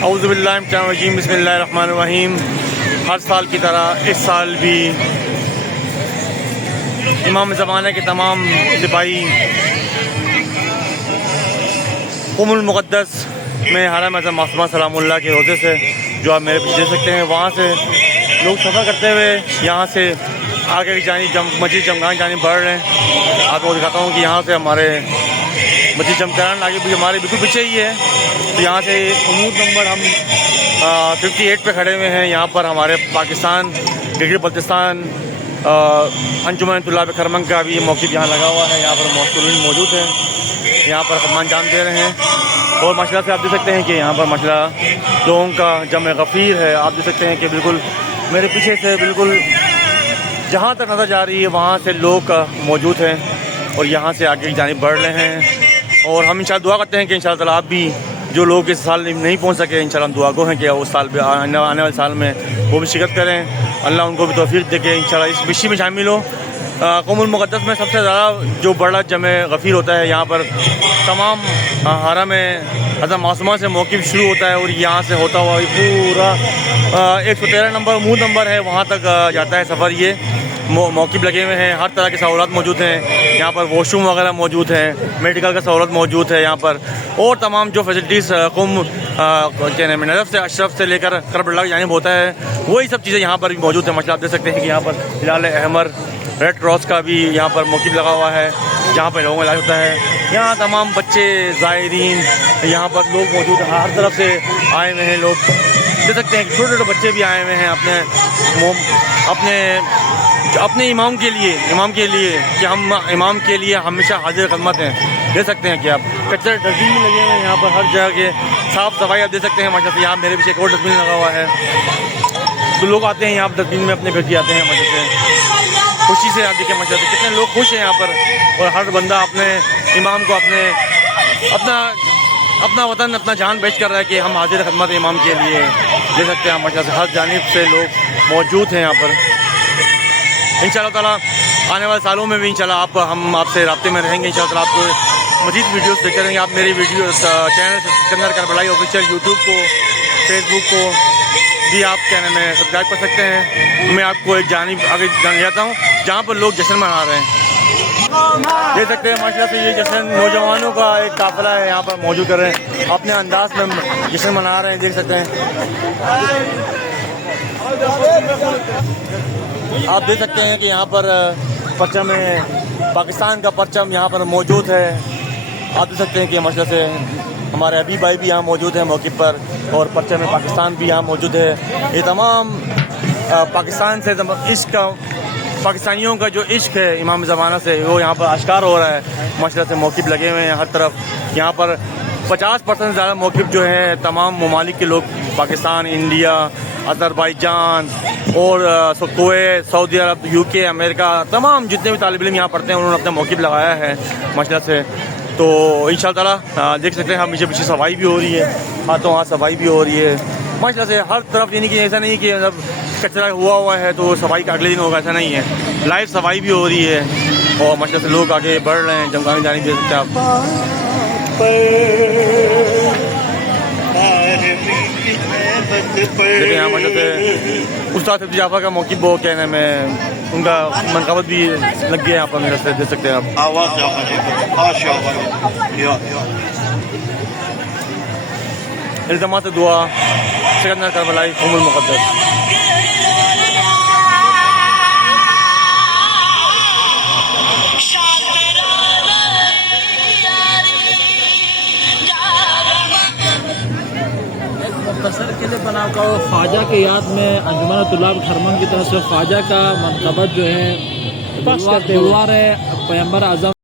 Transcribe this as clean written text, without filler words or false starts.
औज़ुबिल्लाहिमिनश्शैतानिर्रजीम बिस्मिल्लाहिर्रहमानिर्रहीम। हर साल की तरह इस साल भी इमाम ज़माने के तमाम सिपाही कुमुल मुक़द्दस में हरम अज़म मासूमा सलामुल्लाह के रोज़े से, जो आप मेरे पीछे देख सकते हैं, वहाँ से लोग सफ़र करते हुए यहाँ से आगे की जानिब मस्जिद जमगान जानिब बढ़ रहे हैं। आपको दिखाता हूँ कि यहाँ से हमारे मस्जिद जमगान आगे भी हमारे बिल्कुल पीछे ही है। तो यहाँ से उमूद नंबर हम 58 पे खड़े हुए हैं। यहाँ पर हमारे पाकिस्तान गिलगित बल्तिस्तान अंजुमन तुल्लाब खरमन का भी मौक़िफ़ यहाँ लगा हुआ है। यहाँ पर मौसूलीन मौजूद हैं, यहाँ पर खदमा अंजाम दे रहे हैं। और माशाल्लाह से आप देख सकते हैं कि यहाँ पर माशाल्लाह लोगों का जम गफ़ीर है। आप देख सकते हैं कि बिल्कुल मेरे पीछे से बिल्कुल जहाँ तक नज़र जा रही है वहाँ से लोग मौजूद हैं और यहाँ से आगे की जानिब बढ़ रहे हैं। और हम इंशाअल्लाह दुआ करते हैं कि इंशाअल्लाह ताला आप भी जो लोग इस साल नहीं पहुँच सके, इंशाअल्लाह हम दुआ गो हैं कि उस साल आने वाले साल में वो भी शिरकत करें। अल्लाह उनको भी तौफीक दे के इंशाअल्लाह इस विशी में शामिल हो। कुमुल मुक़द्दस में सबसे ज़्यादा जो बड़ा जमे गफ़ीर होता है, यहाँ पर तमाम हरम अज़म मासूमा से मौक़िफ़ शुरू होता है और यहाँ से होता हुआ पूरा 113 नंबर मूड नंबर है, वहाँ तक जाता है सफ़र। ये मौक़िफ़ लगे हुए हैं, हर तरह की सहूलत मौजूद हैं। यहाँ पर वॉशरूम वगैरह मौजूद हैं, मेडिकल का सहूलत मौजूद है यहाँ पर, और तमाम जो फैसिलिटीज़ क्या नाम है नजफ़ से अशरफ से लेकर करबला की जानिब होता है, वही सब चीज़ें यहाँ पर भी मौजूद हैं। मतलब आप देख सकते हैं कि यहाँ पर हिलाल अहमर रेड क्रॉस का भी यहाँ पर मौक़िफ़ लगा हुआ है, जहाँ पर लोगों का इलाज होता है। यहाँ तमाम बच्चे ज़ायरीन यहाँ पर लोग मौजूद हैं, हर तरफ से आए हुए हैं लोग। देख सकते हैं कि छोटे छोटे बच्चे भी आए हुए हैं अपने इमाम के लिए कि हम इमाम के लिए हमेशा हाजिर खदमत हैं। देख सकते हैं कि आप कचरे डस्टबिन भी लगे हुए हैं यहाँ पर, हर जगह के साफ़ सफाई आप देख सकते हैं। माशाल्लाह यहाँ मेरे पीछे एक और डस्टबिन लगा हुआ है, तो लोग आते हैं यहाँ पर डस्टबिन में अपने भेज आते हैं। माशाल्लाह से खुशी से आप देखिए माशाल्लाह कितने लोग खुश हैं यहाँ पर, और हर बंदा अपने इमाम को अपना वतन अपना जान बेच कर रहा है कि हम हाजिर खदमत इमाम के लिए। देख सकते हैं माशाल्लाह से हर जानिब से लोग मौजूद हैं यहाँ पर। इंशाअल्लाह ताला आने वाले सालों में भी इंशाअल्लाह हम आपसे राब्ते में रहेंगे। इंशाअल्लाह आपको मज़ीद वीडियोस देखते रहेंगे। आप मेरी video channel Sikandar Karbalai official YouTube को, फेसबुक को भी आप क्या नाम है सब्सक्राइब कर सकते हैं। मैं आपको एक जानिब आगे जान जाता हूँ जहाँ पर लोग जश्न मना रहे हैं। देख सकते हैं माशाल्लाह से ये जश्न नौजवानों का एक काफ़िला है, यहाँ पर मौजूद कर रहे हैं, अपने अंदाज में जश्न मना रहे हैं। देख सकते हैं आप देख सकते हैं कि यहाँ पर परचम है, पाकिस्तान का परचम यहाँ पर मौजूद है। आप देख सकते हैं कि माशाल्लाह से हमारे अभी भाई भी यहाँ मौजूद हैं मौक़िफ़ पर, और परचम पाकिस्तान भी यहाँ मौजूद है। ये तमाम पाकिस्तान से इश्क पाकिस्तानियों का जो इश्क है इमाम ज़माना से, वो यहाँ पर आश्कार हो रहा है। माशाल्लाह से मौक़िफ़ लगे हुए हैं हर तरफ। यहाँ पर 50% ज़्यादा मौक़िफ़ जो है तमाम ममालिक के लोग, पाकिस्तान, इंडिया, अज़रबैजान और कुवैत, सऊदी अरब, UK, अमेरिका, तमाम जितने भी तालिब इल्म यहाँ पढ़ते हैं उन्होंने अपना मौक़िफ़ लगाया है माशाल्लाह से। तो इंशाअल्लाह ताला देख सकते हैं हम पीछे सफाई भी हो रही है, हाथों हाथ सफाई भी हो रही है माशाल्लाह से हर तरफ। यानी कि ऐसा नहीं कि मतलब कचरा हुआ है तो सफाई का अगले दिन होगा, ऐसा नहीं है। लाइव सफाई भी हो रही है और माशाल्लाह से लोग आगे बढ़ रहे हैं। जमगान जाने दे सकते हैं आप। देखिए यहाँ माशाल्लाह से उस्ताद इब्तिज़ाफ़ा जाफ़र का मौक़िफ़ वो क्या नाम है उनका मनक़बत भी लग गया यहाँ पर मेरे से, देख सकते हैं आप। इल्ज़ामात दुआ सिकंदर करबलाई कुमुल मुक़द्दस। मुख्तसर के लिए बना का ख्वाजा के याद में अंजुमन तुल्लाब खरमन की तरफ से ख्वाजा का मनक़बत जो है गुरुवार है पैगंबर आज़म